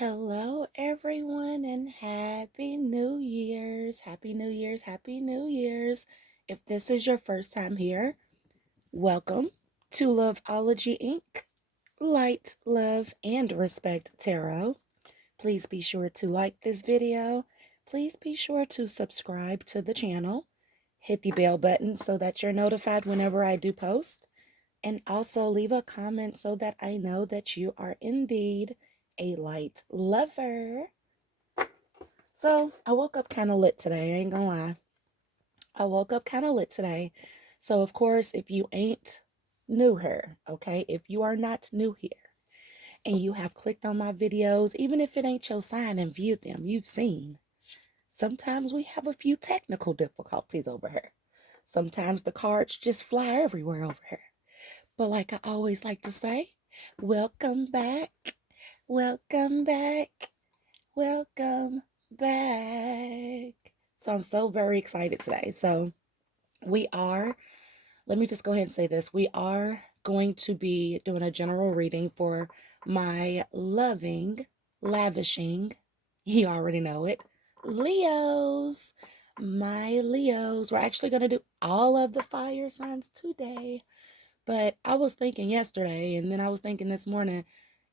Hello, everyone, and Happy New Year's! Happy New Year's! Happy New Year's! If this is your first time here, welcome to Loveology Ink, Light, Love, and Respect Tarot. Please be sure to like this video. Please be sure to subscribe to the channel. Hit the bell button so that you're notified whenever I do post. And also leave a comment so that I know that you are indeed a light lover. So I woke up kind of lit today. I ain't gonna lie. I woke up kind of lit today. So of course, if you ain't new here, okay, if you are not new here and you have clicked on my videos, even if it ain't your sign and viewed them, you've seen. Sometimes we have a few technical difficulties over here. Sometimes the cards just fly everywhere over here. But like I always like to say, welcome back, welcome back, welcome back. So I'm so very excited today. So let me just go ahead and say this. We are going to be doing a general reading for my loving, lavishing, you already know it, Leos. My Leos. We're actually going to do all of the fire signs today. But I was thinking yesterday, and then I was thinking this morning,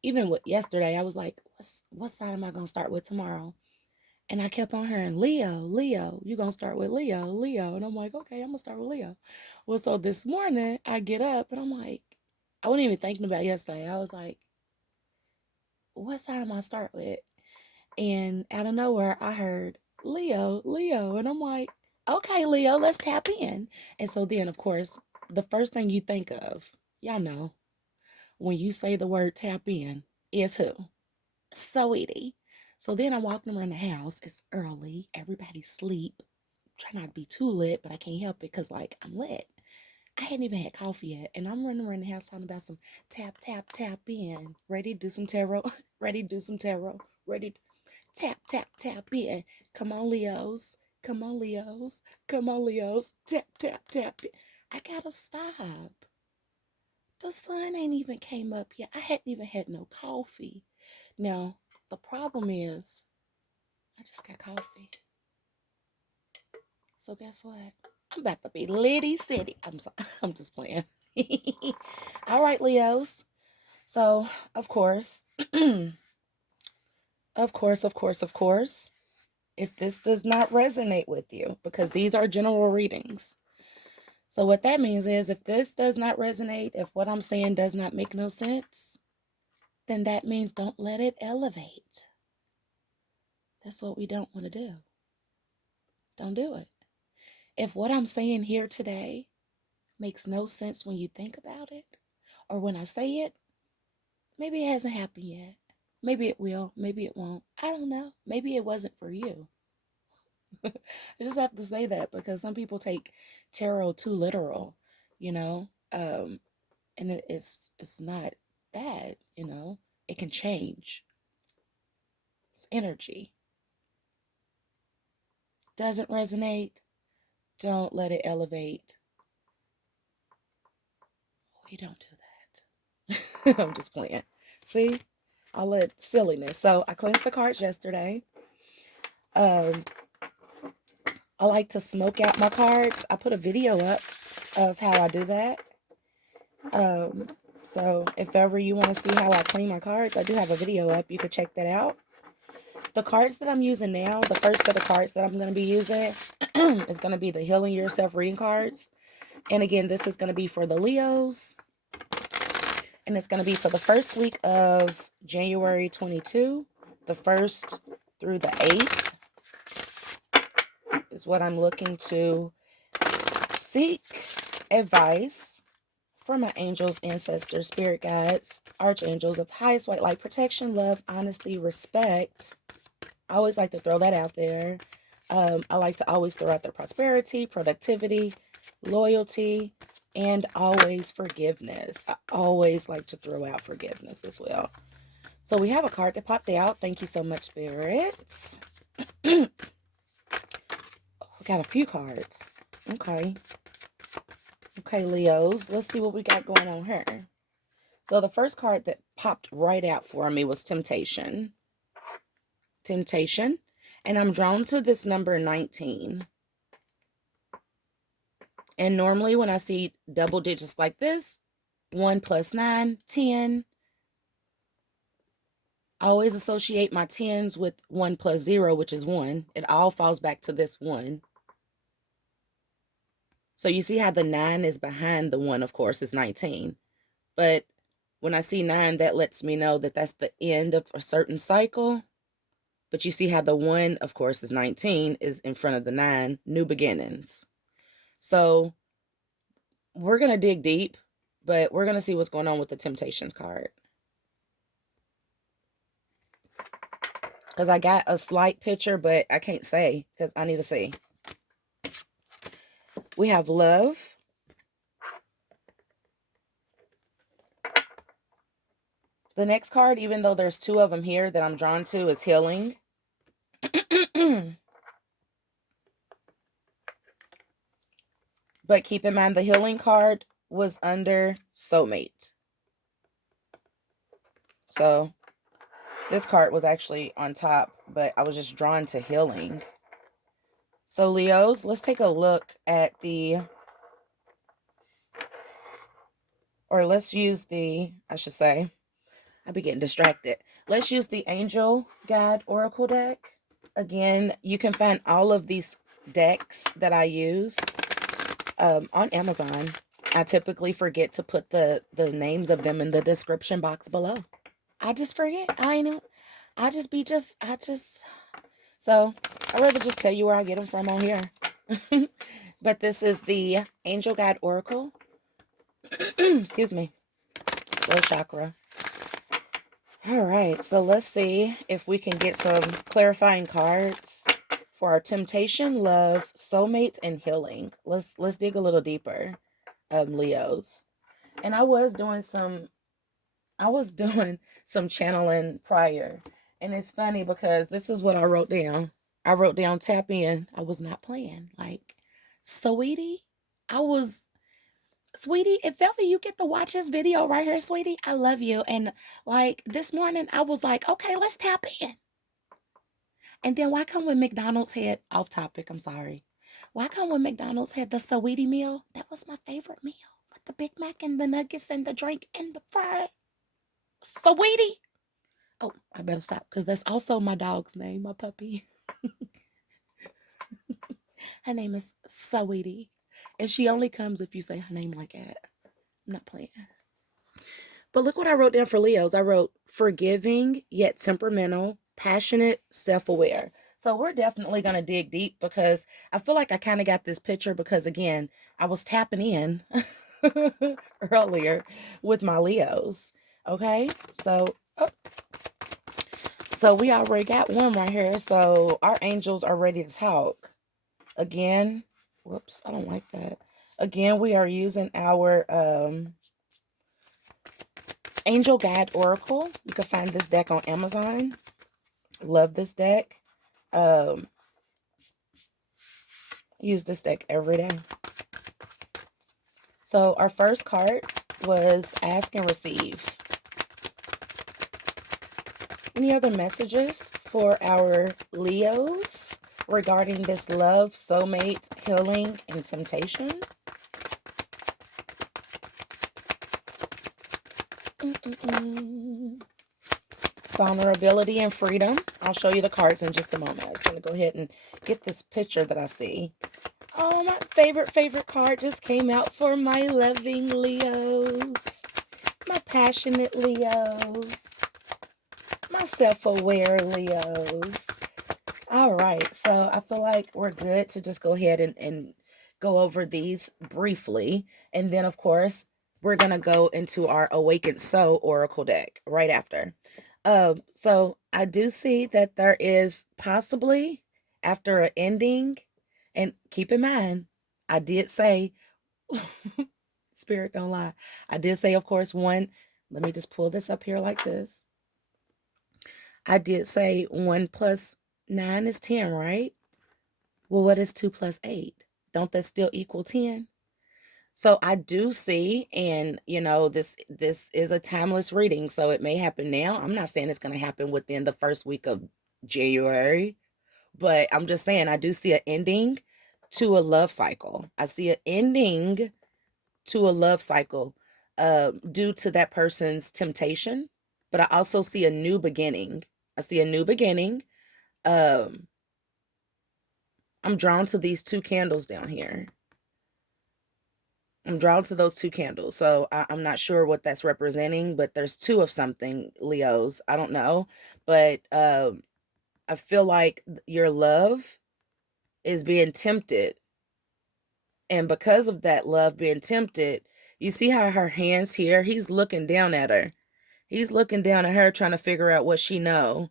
even with yesterday, I was like, what sign am I going to start with tomorrow? And I kept on hearing, Leo, Leo, you're going to start with Leo, Leo. And I'm like, okay, I'm going to start with Leo. Well, so this morning I get up and I'm like, I wasn't even thinking about yesterday. I was like, what sign am I start with? And out of nowhere, I heard Leo, Leo. And I'm like, okay, Leo, let's tap in. And so then, of course, the first thing you think of, y'all know, when you say the word tap in, is who? Sweetie. So then I'm walking around the house. It's early. Everybody's asleep. Try not to be too lit, but I can't help it because, like, I'm lit. I hadn't even had coffee yet, and I'm running around the house talking about some tap, tap, tap in. Ready to do some tarot? Ready to do some tarot? Ready to tap, tap, tap in. Come on, Leos. Come on, Leos. Come on, Leos. Tap, tap, tap in. I gotta stop. The sun ain't even came up yet. I hadn't even had no coffee. Now, the problem is, I just got coffee. So guess what? I'm about to be Liddy City. I'm sorry. I'm just playing. All right, Leos. So, of course, of course, if this does not resonate with you, because these are general readings. So what that means is if this does not resonate, if what I'm saying does not make no sense, then that means don't let it elevate. That's what we don't want to do. Don't do it. If what I'm saying here today makes no sense when you think about it, or when I say it, maybe it hasn't happened yet. Maybe it will, maybe it won't. I don't know. Maybe it wasn't for you. I just have to say that because some people take tarot too literal, you know, and it's not bad, you know. It can change. It's energy. Doesn't resonate, don't let it elevate. We don't do that. I'm just playing. See, I'll let silliness. So I cleansed the cards yesterday. I like to smoke out my cards. I put a video up of how I do that. So if ever you want to see how I clean my cards, I do have a video up. You could check that out. The cards that I'm using now, the first set of cards that I'm going to be using is going to be the Healing Yourself reading cards. And again, this is going to be for the Leos. And it's going to be for the first week of January 22. The 1st through the 8th is what I'm looking to seek advice from my angels, ancestors, spirit guides, archangels of highest white light, protection, love, honesty, respect. I always like to throw that out there. I like to always throw out their prosperity, productivity, loyalty, and always forgiveness. I always like to throw out forgiveness as well. So we have a card that popped out. Thank you so much, spirits. We got a few cards. Okay. Okay, Leos. Let's see what we got going on here. So the first card that popped right out for me was Temptation. temptation, and I'm drawn to this number 19. And normally when I see double digits like this, 1 plus 9, 10, I always associate my 10s with 1 plus 0, which is 1. It all falls back to this 1. So you see how the 9 is behind the 1, of course, is 19. But when I see 9, that lets me know that that's the end of a certain cycle. But you see how the 1, of course, is 19, is in front of the 9, new beginnings. So we're going to dig deep, but we're going to see what's going on with the Temptations card. Because I got a slight picture, but I can't say because I need to see. We have love. The next card, even though there's 2 of them here that I'm drawn to, is healing. But keep in mind, the healing card was under Soulmate. So this card was actually on top, but I was just drawn to healing. So Leos, let's take a look at let's use I be getting distracted. Let's use the Angel Guide Oracle deck. Again, you can find all of these decks that I use on Amazon. I typically forget to put the names of them in the description box below. I just forget. So I'd rather just tell you where I get them from on here. But this is the Angel Guide Oracle. Excuse me. Low chakra. All right, so let's see if we can get some clarifying cards for our temptation, love, soulmate, and healing. Let's dig a little deeper, Leos. And I was doing some channeling prior, and it's funny because this is what I wrote down. I wrote down tap in. I was not playing. Like, sweetie, sweetie, if ever you get to watch this video right here, sweetie, I love you. And like this morning, I was like, okay, let's tap in. And then why come when McDonald's had, off topic, I'm sorry. Why come when McDonald's had the sweetie meal? That was my favorite meal. With the Big Mac and the nuggets and the drink and the fry. Sweetie. Oh, I better stop because that's also my dog's name, my puppy. Her name is Sweetie. And she only comes if you say her name like that. I'm not playing. But look what I wrote down for Leos. I wrote forgiving yet temperamental, passionate, self-aware. So we're definitely going to dig deep because I feel like I kind of got this picture because, again, I was tapping in earlier with my Leos. Okay, so we already got one right here. So our angels are ready to talk. Again, whoops, I don't like that. Again, we are using our Angel Guide Oracle. You can find this deck on Amazon. Love this deck. Use this deck every day. So our first card was ask and receive. Any other messages for our Leos regarding this love, soulmate, healing, and temptation? Vulnerability and freedom. I'll show you the cards in just a moment. I just want to go ahead and get this picture that I see. Oh, my favorite card just came out for my loving Leos. My passionate Leos. My self-aware Leos. All right, so I feel like we're good to just go ahead and go over these briefly. And then, of course, we're going to go into our Awakened Soul Oracle deck right after. So I do see that there is possibly, after an ending, and keep in mind, I did say, Spirit don't lie. I did say, of course, one, let me just pull this up here like this. I did say 1 plus 9 is 10, right? Well, what is 2 plus 8? Don't that still equal 10? So I do see, and this is a timeless reading, so it may happen now. I'm not saying it's going to happen within the first week of January. But I'm just saying, I do see an ending to a love cycle. I see an ending to a love cycle due to that person's temptation. But I also see a new beginning. I see a new beginning. Um, I'm drawn to these two candles down here. I'm drawn to those two candles. So I'm not sure what that's representing, but there's two of something, Leos. I don't know. But I feel like your love is being tempted. And because of that love being tempted, you see how her hands here, he's looking down at her. He's looking down at her trying to figure out what she know.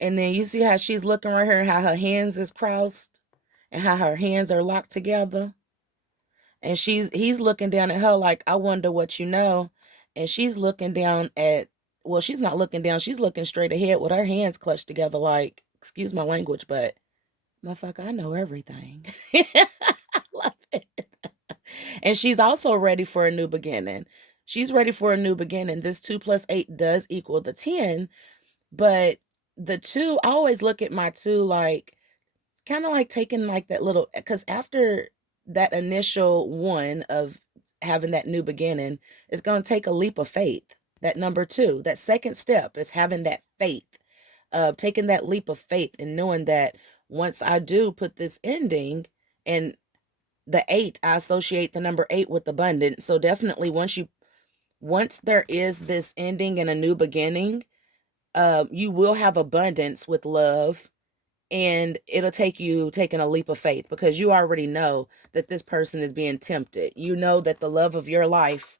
And then you see how she's looking right here, how her hands is crossed and how her hands are locked together. And he's looking down at her like, I wonder what you know. And she's looking down at, well, she's not looking down, she's looking straight ahead with her hands clutched together like, excuse my language, but motherfucker, I know everything. I love it. And she's also ready for a new beginning. She's ready for a new beginning. This 2 plus 8 does equal the 10, but the 2, I always look at my 2 like kind of like taking like that little, because after that initial one of having that new beginning, it's going to take a leap of faith. That number 2, that second step is having that faith, taking that leap of faith and knowing that once I do put this ending, and the 8, I associate the number 8 with abundance. So definitely once there is this ending and a new beginning, you will have abundance with love, and it'll take you taking a leap of faith because you already know that this person is being tempted. You know that the love of your life,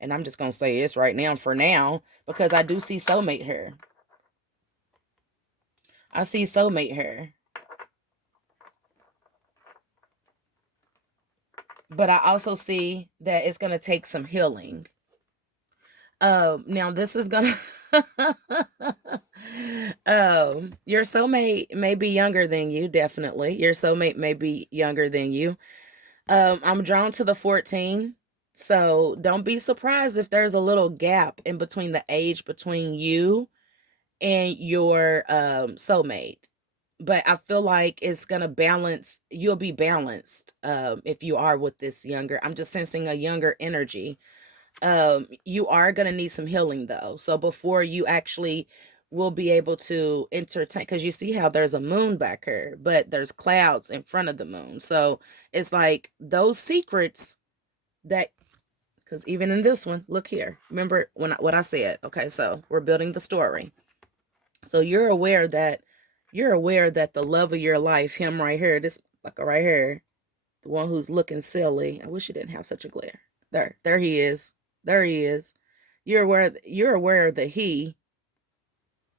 and I'm just going to say this right now for now because I do see soulmate here. I see soulmate here. But I also see that it's going to take some healing. Now this is gonna your soulmate may be younger than you, definitely. Your soulmate may be younger than you. I'm drawn to the 14. So don't be surprised if there's a little gap in between the age between you and your soulmate. But I feel like it's gonna balance, you'll be balanced if you are with this younger. I'm just sensing a younger energy. You are going to need some healing though. So before you actually will be able to entertain, because you see how there's a moon back here, but there's clouds in front of the moon. So it's like those secrets that, because even in this one, look here, remember what I said. Okay, so we're building the story. So you're aware that the love of your life, him right here, this fucker right here, the one who's looking silly. I wish he didn't have such a glare. There he is. There he is. You're aware that he,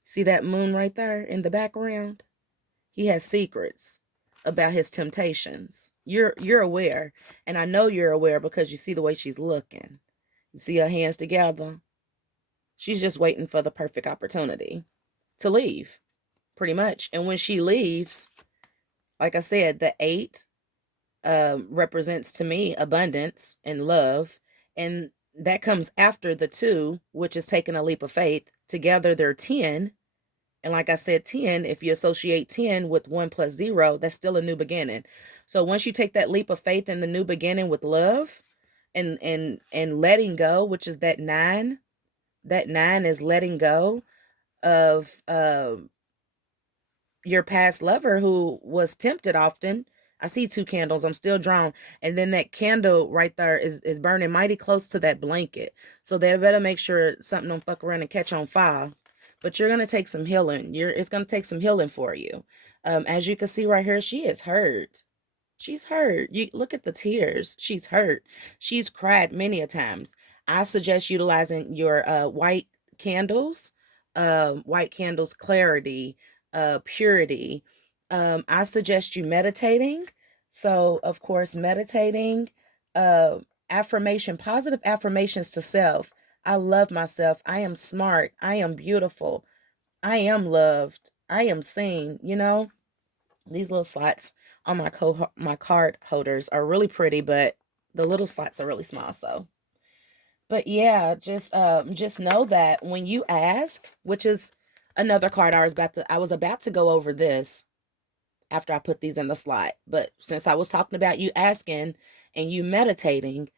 see that moon right there in the background? He has secrets about his temptations. You're aware, and I know you're aware because you see the way she's looking. You see her hands together. She's just waiting for the perfect opportunity to leave, pretty much. And when she leaves, like I said, the 8 represents to me abundance and love, and that comes after the 2, which is taking a leap of faith. Together they're 10, and like I said, 10, if you associate 10 with 1 plus 0, that's still a new beginning. So once you take that leap of faith in the new beginning with love and letting go, which is that 9, that 9 is letting go of your past lover who was tempted often. I see 2 candles. I'm still drawn. And then that candle right there is burning mighty close to that blanket. So they better make sure something don't fuck around and catch on fire. But you're gonna take some healing. It's gonna take some healing for you. As you can see right here, she is hurt. She's hurt. You look at the tears. She's hurt. She's cried many a times. I suggest utilizing your white candles clarity, purity. I suggest you meditating. So of course, meditating, uh, affirmation, positive affirmations to self. I love myself. I am smart. I am beautiful. I am loved. I am seen. These little slots on my card holders are really pretty, but the little slots are really small. So, but yeah, just know that when you ask, which is Another card I was about to go over this after I put these in the slot, but since I was talking about you asking and you meditating,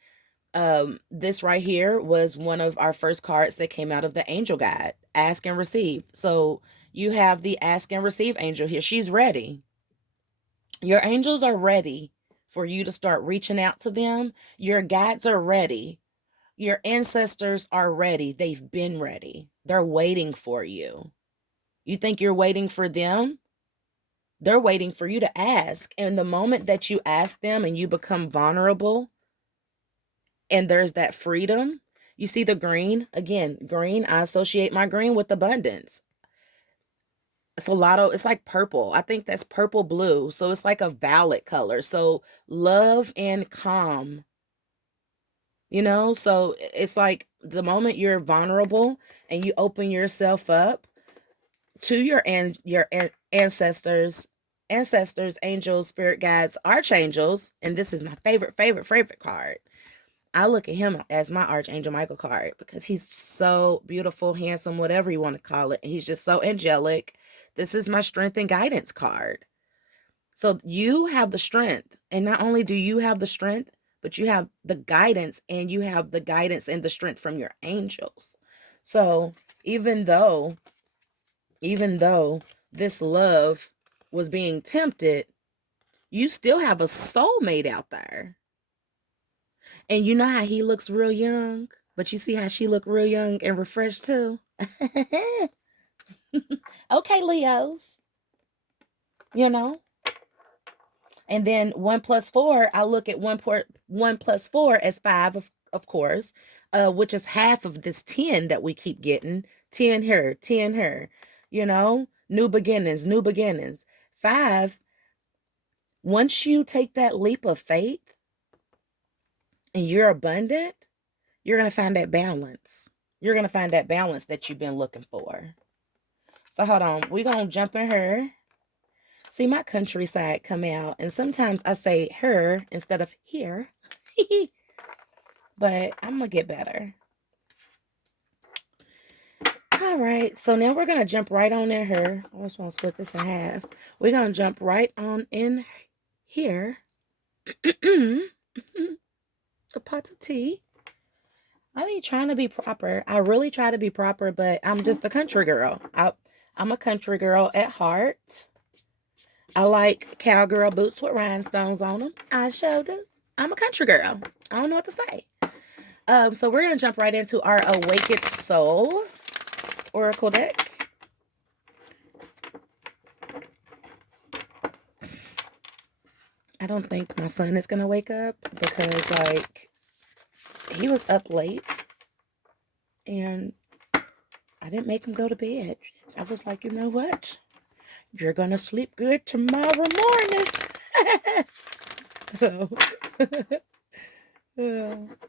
this right here was one of our first cards that came out of the angel guide, ask and receive. So you have the ask and receive angel here. She's ready. Your angels are ready for you to start reaching out to them. Your guides are ready. Your ancestors are ready. They've been ready. They're waiting for you. You think you're waiting for them? They're waiting for you to ask. And the moment that you ask them and you become vulnerable, and there's that freedom, you see the green? Again, green, I associate my green with abundance. It's a lot of, it's like purple. I think that's purple blue. So it's like a violet color. So love and calm, you know? So it's like the moment you're vulnerable and you open yourself up to your ancestors, angels, spirit guides, archangels, and this is my favorite card. I look at him as my Archangel Michael card because he's so beautiful, handsome, whatever you want to call it. He's just so angelic. This is my strength and guidance card. So you have the strength. And not only do you have the strength, but you have the guidance, and you have the guidance and the strength from your angels. So even though this love was being tempted, you still have a soulmate out there. And you know how he looks real young, but you see how she look real young and refreshed too. Okay, Leos, you know. And then 1 plus 4, I look at 1 plus 4 as 5, of course, which is half of this 10 that we keep getting. 10 her, 10 her, you know, new beginnings, new beginnings. 5, once you take that leap of faith and you're abundant, you're going to find that balance. You're going to find that balance that you've been looking for. So hold on. We're going to jump in her. See my countryside come out. And sometimes I say her instead of here. But I'm going to get better. All right. So now we're going to jump right on in her. I just want to split this in half. We're going to jump right on in here. A pot of tea. I be trying to be proper. I really try to be proper, but I'm just a country girl. I'm a country girl at heart. I like cowgirl boots with rhinestones on them. I sure do. I'm a country girl. I don't know what to say. So we're gonna jump right into our Awakened Soul Oracle deck. I don't think my son is gonna wake up because like he was up late and I didn't make him go to bed. I was like, you know what? You're gonna sleep good tomorrow morning.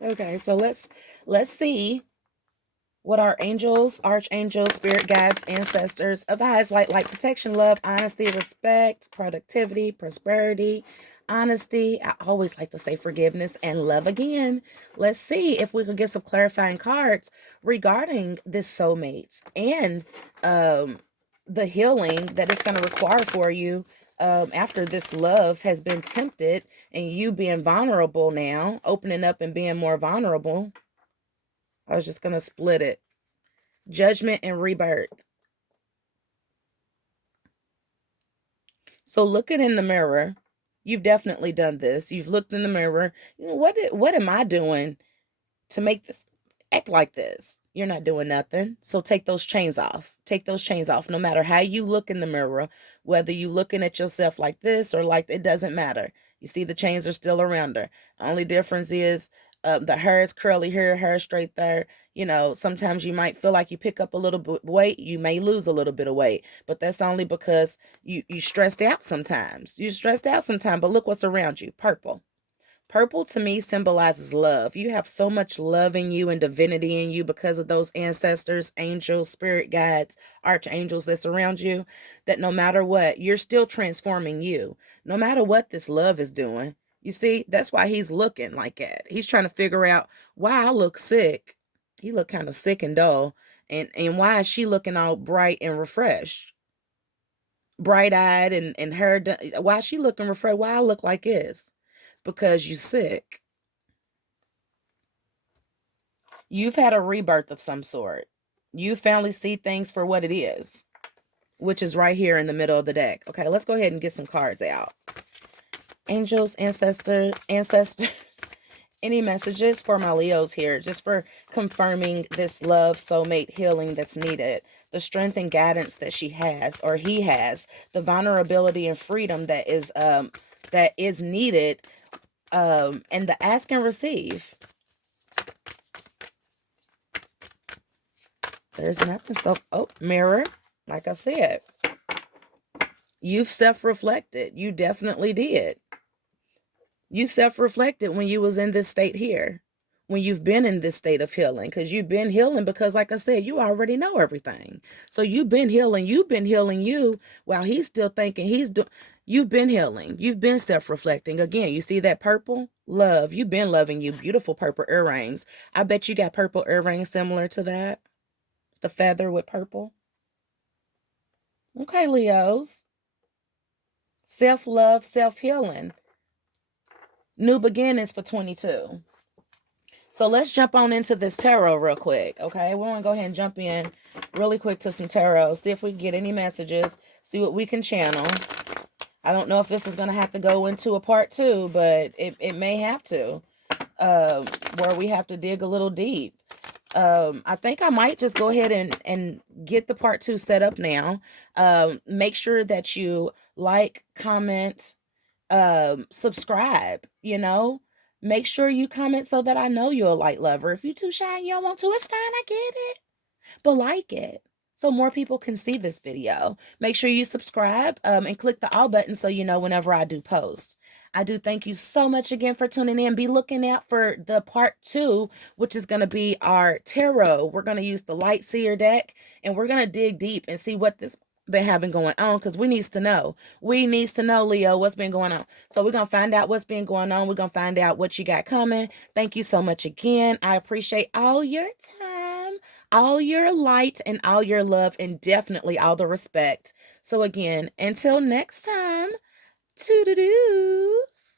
Okay, so let's see what our angels, archangels, spirit guides, ancestors of the highest white light, protection, love, honesty, respect, productivity, prosperity, honesty. I always like to say forgiveness and love again. Let's see if we can get some clarifying cards regarding this soulmates and the healing that it's going to require for you after this love has been tempted and you being vulnerable now, opening up and being more vulnerable. I was just going to split it. Judgment and rebirth. So looking in the mirror, you've definitely done this. You've looked in the mirror. You know, what am I doing to make this act like this? You're not doing nothing. So take those chains off. Take those chains off. No matter how you look in the mirror, whether you looking at yourself like this or like, it doesn't matter. You see the chains are still around her. Only difference is the hair is curly here, hair straight there. You know, sometimes you might feel like you pick up a little bit weight. You may lose a little bit of weight, but that's only because you stressed out sometimes. You stressed out sometimes, but look what's around you. Purple. Purple to me symbolizes love. You have so much love in you and divinity in you because of those ancestors, angels, spirit guides, archangels that surround you, that no matter what, you're still transforming you. No matter what this love is doing. You see, that's why he's looking like that. He's trying to figure out why I look sick. He look kind of sick and dull. And why is she looking all bright and refreshed? Bright-eyed and hair done. Why is she looking refreshed? Why I look like this? Because you sick. You've had a rebirth of some sort. You finally see things for what it is, which is right here in the middle of the deck. Okay, let's go ahead and get some cards out. Angels, ancestors, any messages for my Leos here, just for confirming this love, soulmate healing that's needed, the strength and guidance that she has or he has, the vulnerability and freedom that is needed, and the ask and receive. There's nothing. So, oh, mirror, like I said, you've self-reflected. You definitely did. You self-reflected when you was in this state here, when you've been in this state of healing, because you've been healing, because like I said, you already know everything. So you've been healing you while he's still thinking you've been healing. You've been self-reflecting. Again, you see that purple? Love. You've been loving you. Beautiful purple earrings. I bet you got purple earrings similar to that. The feather with purple. Okay, Leos. Self-love, self-healing. New beginnings for 22. So let's jump on into this tarot real quick, okay? We want to go ahead and jump in really quick to some tarot, see if we can get any messages, see what we can channel. I don't know if this is going to have to go into a part 2, but it may have to, where we have to dig a little deep. I think I might just go ahead and get the part 2 set up now. Make sure that you like, comment, subscribe, make sure you comment so that I know you're a light lover. If you're too shy and you don't want to, it's fine, I get it, but like it so more people can see this video. Make sure you subscribe, and click the all button so you know whenever I do post. I do thank you so much again for tuning in. Be looking out for the part 2, which is going to be our tarot. We're going to use the light seer deck, and we're going to dig deep and see what this been having going on, because we needs to know. We needs to know, Leo, what's been going on. So we're going to find out what's been going on. We're going to find out what you got coming. Thank you so much again. I appreciate all your time, all your light, and all your love, and definitely all the respect. So again, until next time, toodle-doos.